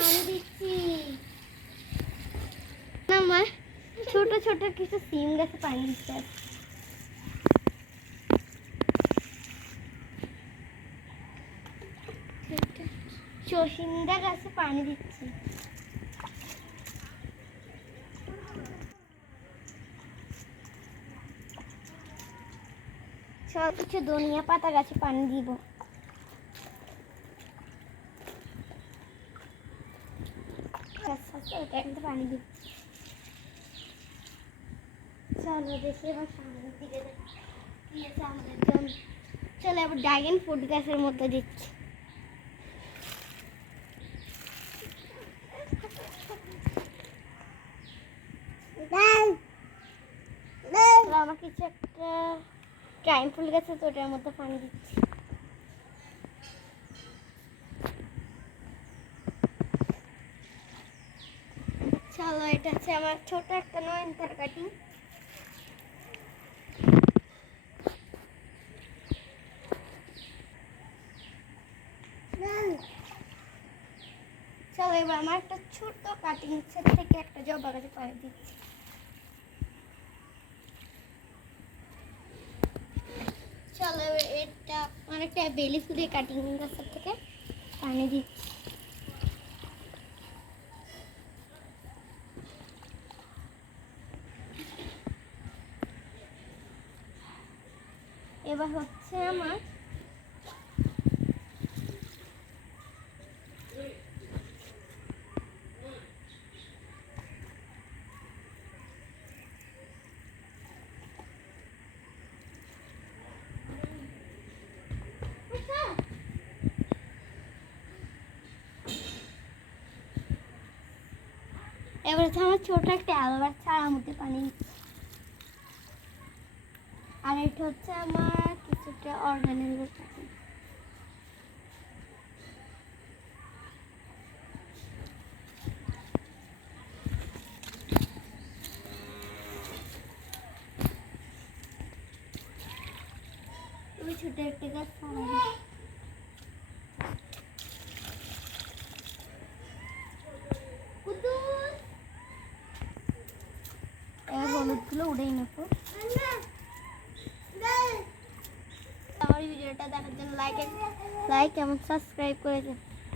পানি দিচ্ছি না মা, ছোট ছোট কিছু সিম গাছে পানি দিচ্ছে। চশিন্দা গাছে পানি দিচ্ছি। সব কিছু ধনিয়া পাতা গাছে পানি দিব। পানি দিব। চলো দেখি এবার সামনের দিকে কি আছে আমাদের জন্য। চলো এবার ড্রাগন ফ্রুট গাছের মধ্যে দিচ্ছি। আমার কিছু একটা টাইম ফুল গাছে তো ওটার মধ্যে পানি দিচ্ছি। চলো এটা হচ্ছে আমার ছোট একটা নয়নতারা কাটিং। চলো এবার আমার একটা ছোট কাটিং সেট থেকে একটা জবা গাছে পানি দিচ্ছি। চলো এটা অনেকটা বেলি ফুলের কাটিং গাছের থেকে পানি দিচ্ছি। এবার হচ্ছে আমার এবার হচ্ছে আমার ছোট একটা অ্যালোভেরা চারার মধ্যে পানি দিচ্ছি। আর এটা হচ্ছে আমার কিছুটা অর্গানিক পানি। ওই ছোট একটা গাছ এবার হলুদগুলো উড়েই নেবো। আমার ভিডিওটা দেখার জন্য লাইক এবং সাবস্ক্রাইব করে দিন।